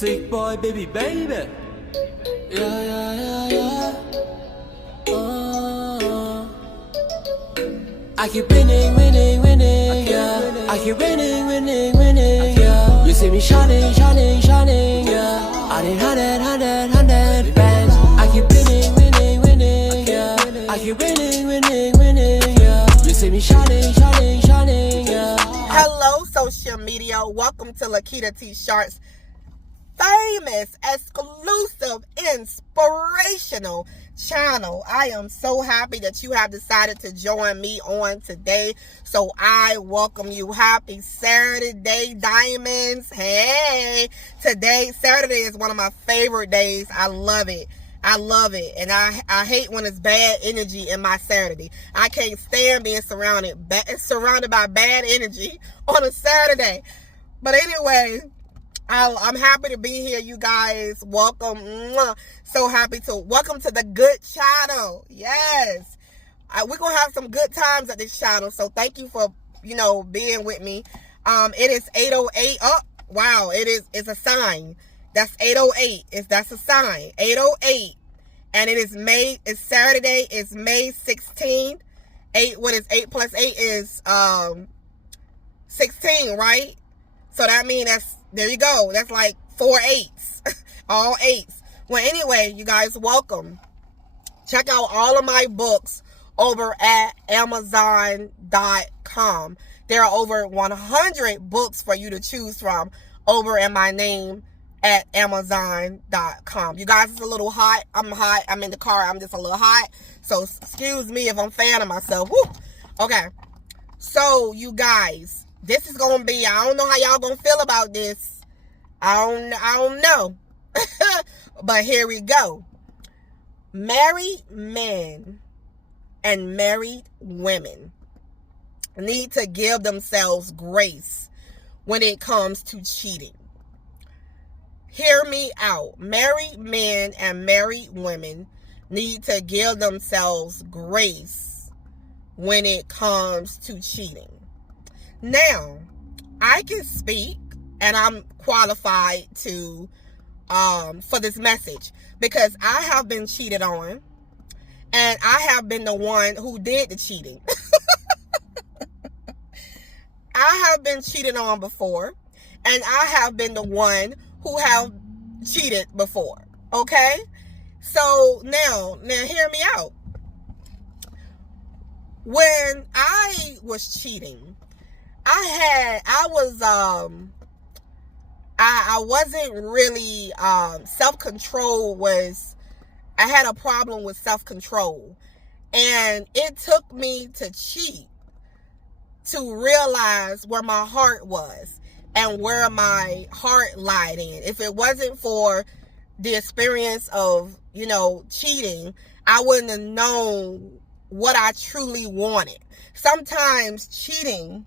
Sick boy, baby, baby. Yeah, yeah, yeah, yeah. I keep winning, winning, winning, yeah. I keep winning, winning, winning, yeah. You see me shining, shining, shining, yeah. I need 100 bands. I keep winning, winning, winning, yeah. I keep winning, winning, winning, yeah. You see me shining, shining, shining, yeah. Hello, social media. Welcome to Lakita T. Sharp's famous, exclusive, inspirational channel. I am so happy that you have decided to join me on today. So I welcome you. Happy Saturday, Diamonds. Hey, today, Saturday is one of my favorite days. I love it. I love it. And I hate when it's bad energy in my Saturday. I can't stand being surrounded by bad energy on a Saturday. But anyway, I'm happy to be here, you guys. Welcome. So happy to welcome to the good channel. Yes. We're going to have some good times at this channel. So thank you for, being with me. It is 8:08 up. Wow. It's a sign. That's 8:08. That's a sign. 8:08. And it's Saturday. It's May 16th. 8 plus 8 is 16, right? So that means there you go. That's like 4 8s. All 8s. Well, anyway, you guys, welcome. Check out all of my books over at Amazon.com. There are over 100 books for you to choose from over in my name at Amazon.com. You guys, it's a little hot. I'm hot. I'm in the car. I'm just a little hot. So excuse me if I'm fanning myself. Woo. Okay. So, you guys, this is going to be, I don't know how y'all going to feel about this. I don't know. But here we go. Married men and married women need to give themselves grace when it comes to cheating. Hear me out. Married men and married women need to give themselves grace when it comes to cheating. Now, I can speak, and I'm qualified to for this message because I have been cheated on, and I have been the one who did the cheating. I have been cheated on before, and I have been the one who have cheated before. Okay, so now hear me out. When I was cheating, I wasn't really, self-control I had a problem with self-control. And it took me to cheat to realize where my heart was and where my heart lied in. If it wasn't for the experience of, cheating, I wouldn't have known what I truly wanted. Sometimes cheating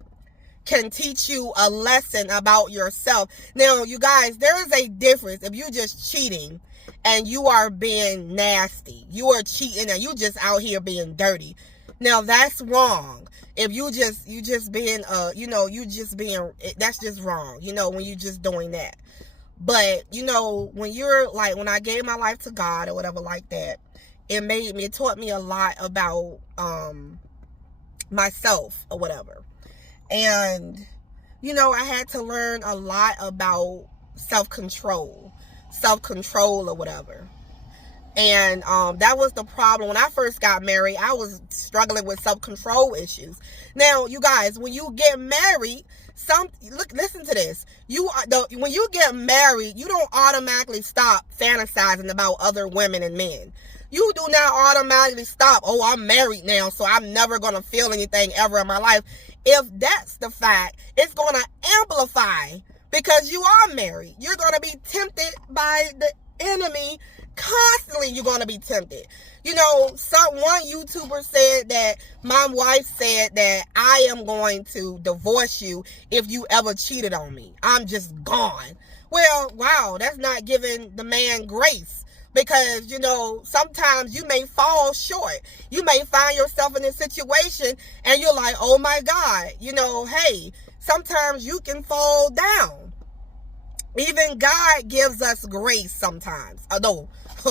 can teach you a lesson about yourself. Now, you guys, there is a difference if you're just cheating and you are being nasty. You are cheating and you just out here being dirty. Now, that's wrong. If you just being, that's just wrong, when you just doing that. But, when I gave my life to God or whatever like that, it taught me a lot about myself or whatever. And, I had to learn a lot about self-control or whatever. And that was the problem. When I first got married, I was struggling with self-control issues. Now, you guys, when you get married, listen to this. When you get married, you don't automatically stop fantasizing about other women and men. You do not automatically stop, oh, I'm married now, so I'm never going to feel anything ever in my life. If that's the fact, it's going to amplify because you are married. You're going to be tempted by the enemy constantly. You're going to be tempted. One YouTuber said that my wife said that I am going to divorce you if you ever cheated on me. I'm just gone. Well, wow, that's not giving the man grace. Because, sometimes you may fall short. You may find yourself in a situation and you're like, oh my God, hey, sometimes you can fall down. Even God gives us grace sometimes. No,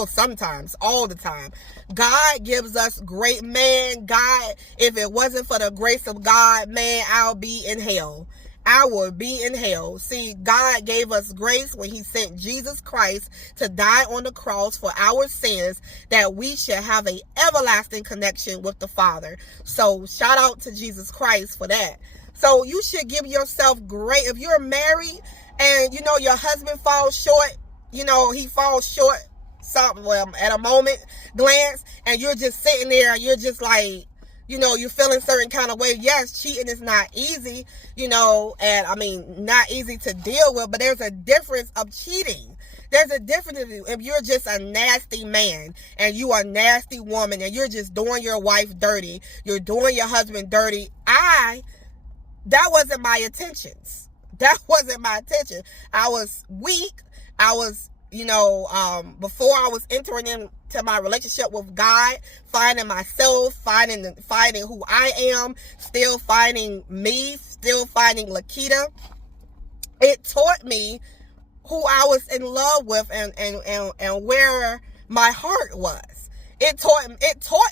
sometimes, all the time. God gives us great, man. God, if it wasn't for the grace of God, man, I'll be in hell. I would be in hell. See, God gave us grace when he sent Jesus Christ to die on the cross for our sins, that we should have an everlasting connection with the Father. So shout out to Jesus Christ for that. So you should give yourself grace. If you're married and your husband falls short, he falls short something, well, at a moment glance, and you're just sitting there, you're just like, you're feeling certain kind of way. Yes, cheating is not easy, and I mean, not easy to deal with, but there's a difference of cheating. There's a difference if you're just a nasty man and you are a nasty woman and you're just doing your wife dirty, you're doing your husband dirty. That wasn't my intentions. That wasn't my intention. I was weak. I was, before I was entering into my relationship with God, finding myself, finding who I am, still finding me, still finding Lakita. It taught me who I was in love with and where my heart was. It taught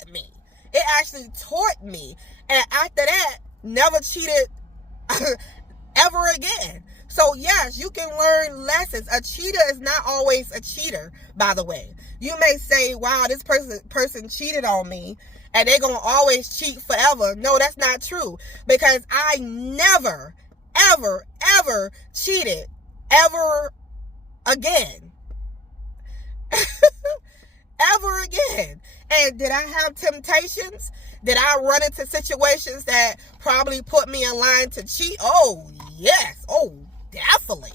me. It actually taught me. And after that, never cheated ever again. So yes, you can learn lessons. A cheater is not always a cheater, by the way. You may say, wow, this person cheated on me and they're going to always cheat forever. No, that's not true, because I never, ever, ever cheated ever again. Ever again. And did I have temptations? Did I run into situations that probably put me in line to cheat? Oh, yes. Oh, definitely.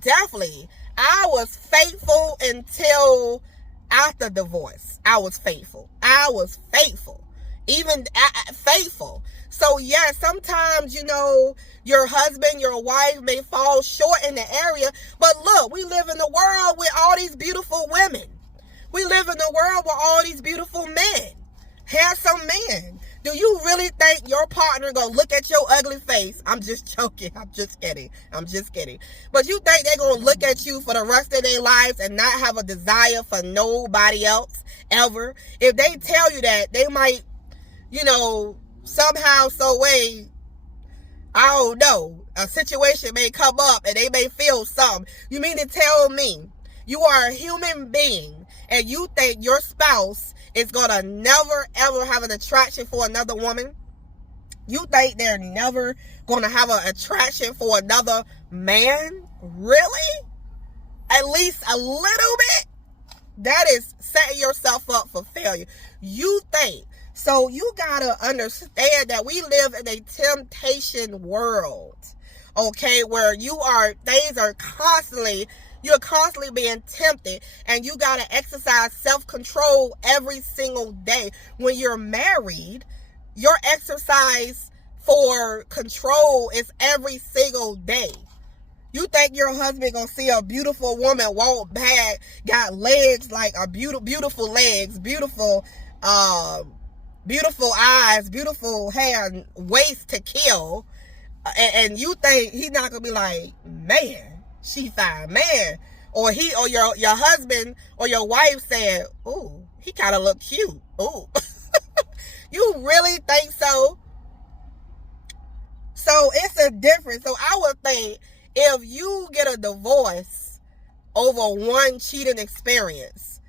Definitely. I was faithful until after divorce. I was faithful. Even faithful. So, yeah, sometimes, your husband, your wife may fall short in the area. But look, we live in a world with all these beautiful women. We live in a world with all these beautiful men. Handsome men. Do you really think your partner gonna look at your ugly face? I'm just joking. I'm just kidding. But you think they're gonna look at you for the rest of their lives and not have a desire for nobody else ever? If they tell you that, they might, somehow, some way, I don't know, a situation may come up and they may feel something. You mean to tell me you are a human being and you think your spouse is going to never, ever have an attraction for another woman? You think they're never going to have an attraction for another man? Really? At least a little bit? That is setting yourself up for failure. You think. So you got to understand that we live in a temptation world, okay, where you're constantly being tempted, and you got to exercise self-control every single day. When you're married, your exercise for control is every single day. You think your husband gonna see a beautiful woman walk back, got legs like a beautiful legs, beautiful eyes, beautiful hair, waist to kill, and you think he's not gonna be like, man, she fine, man, or your husband or your wife said, ooh, he kind of look cute. Ooh. You really think so? So it's a difference. So I would think if you get a divorce over one cheating experience,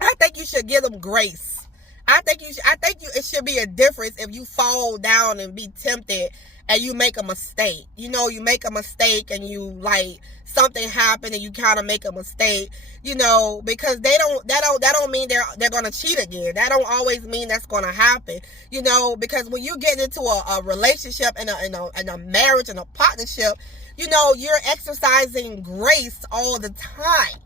I think you should give them grace. I think it should be a difference if you fall down and be tempted and you make a mistake. You make a mistake and something happened and you kind of make a mistake, because that don't mean they're going to cheat again. That don't always mean that's going to happen, because when you get into a relationship and a marriage and a partnership, you're exercising grace all the time.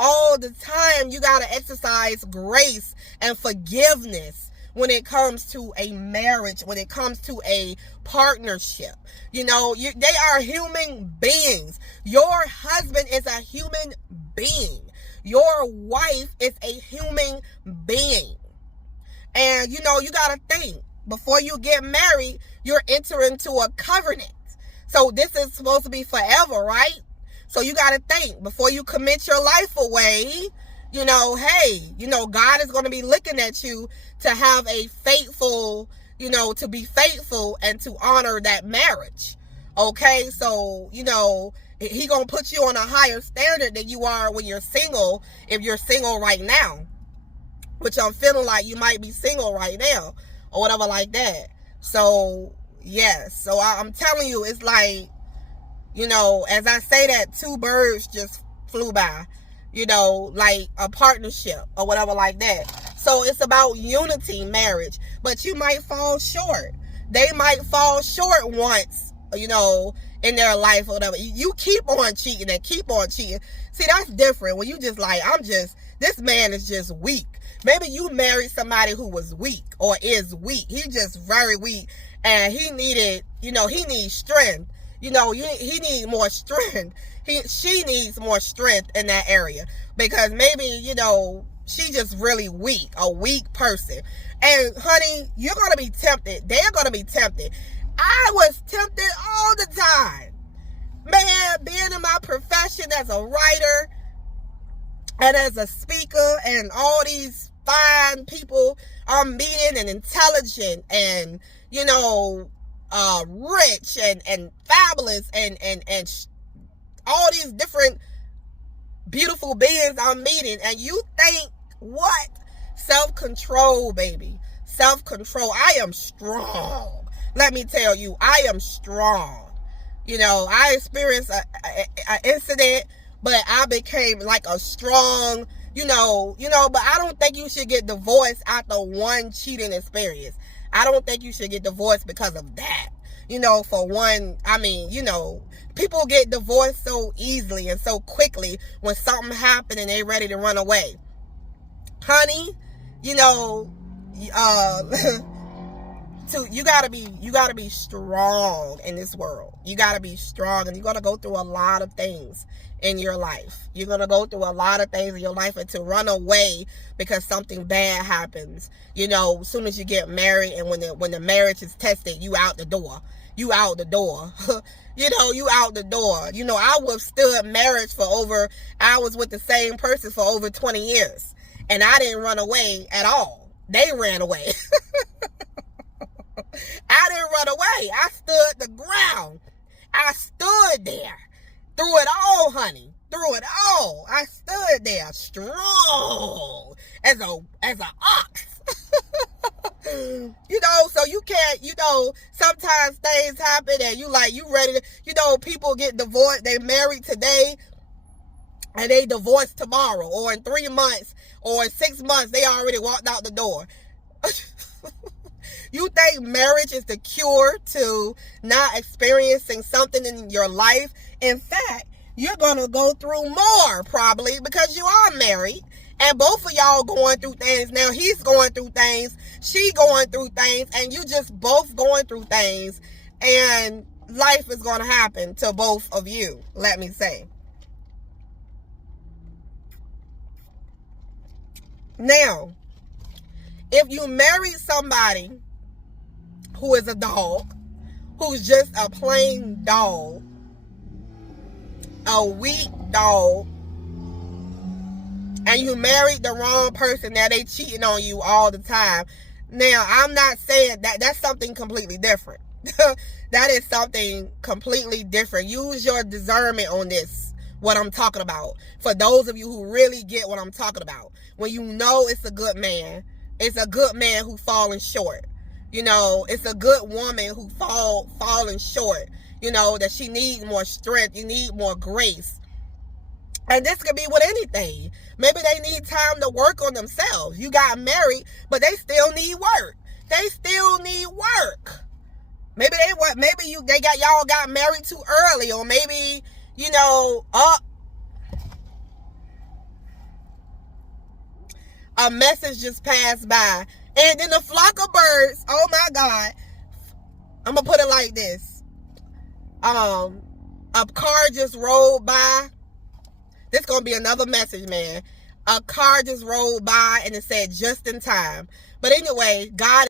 All the time, you got to exercise grace and forgiveness when it comes to a marriage, when it comes to a partnership. They are human beings. Your husband is a human being. Your wife is a human being. And, you got to think, before you get married, you're entering into a covenant. So this is supposed to be forever, right? So you got to think before you commit your life away, you know, hey, you know, God is going to be looking at you to have a faithful, you know, to be faithful and to honor that marriage. Okay, so, you know, he going to put you on a higher standard than you are when you're single, if you're single right now, which I'm feeling like you might be single right now or whatever like that. So, yes, so I'm telling you, it's like, you know, as I say that, two birds just flew by, you know, like a partnership or whatever like that. So it's about unity, marriage, but you might fall short. They might fall short once, you know, in their life or whatever. You keep on cheating and keep on cheating. See, that's different when you just like, this man is just weak. Maybe you married somebody who was weak or is weak. He's just very weak and he needed, you know, he needs strength. You know, he needs more strength. She needs more strength in that area because maybe, you know, she just really weak, a weak person. And honey, you're going to be tempted. They're going to be tempted. I was tempted all the time. Man, being in my profession as a writer and as a speaker and all these fine people I'm meeting and intelligent and, you know, rich and fabulous and all these different beautiful beings I'm meeting, and you think what? Self-control, baby. Self-control. I am strong. Let me tell you, I am strong. You know, I experienced an incident, but I became like a strong, you know, but I don't think you should get divorced after one cheating experience. I don't think you should get divorced because of that. You know, for one, I mean, you know, people get divorced so easily and so quickly when something happened and they're ready to run away. Honey, you know, so you gotta be strong in this world. You gotta be strong, and you're gonna go through a lot of things in your life. You're gonna go through a lot of things in your life, and to run away because something bad happens, you know, as soon as you get married and when the marriage is tested, you out the door. You out the door. You know, you out the door. You know, I withstood marriage I was with the same person for over 20 years. And I didn't run away at all. They ran away. I didn't run away. I stood the ground. I stood there. Through it all, honey. Through it all. I stood there strong as an ox. You know, so you can't, you know, sometimes things happen and you ready to, you know, people get divorced, they married today and they divorced tomorrow, or in 3 months or in 6 months they already walked out the door. You think marriage is the cure to not experiencing something in your life? In fact, you're going to go through more probably because you are married. And both of y'all going through things. Now he's going through things, she going through things, and you just both going through things. And life is going to happen to both of you, let me say. Now, if you marry somebody who is a dog, who's just a plain dog, a weak dog, and you married the wrong person, now they cheating on you all the time. Now, I'm not saying that's something completely different. That is something completely different. Use your discernment on this, what I'm talking about. For those of you who really get what I'm talking about. When you know it's a good man, it's a good man who falling short. You know, it's a good woman who falling short. You know, that she needs more strength, you need more grace. And this could be with anything. Maybe they need time to work on themselves. You got married, but they still need work. They still need work. Maybe y'all got married too early, or maybe, you know, a message just passed by. And then a flock of birds, oh my God. I'm gonna put it like this. A car just rolled by. This gonna be another message, man. A car just rolled by and it said just in time. But anyway, God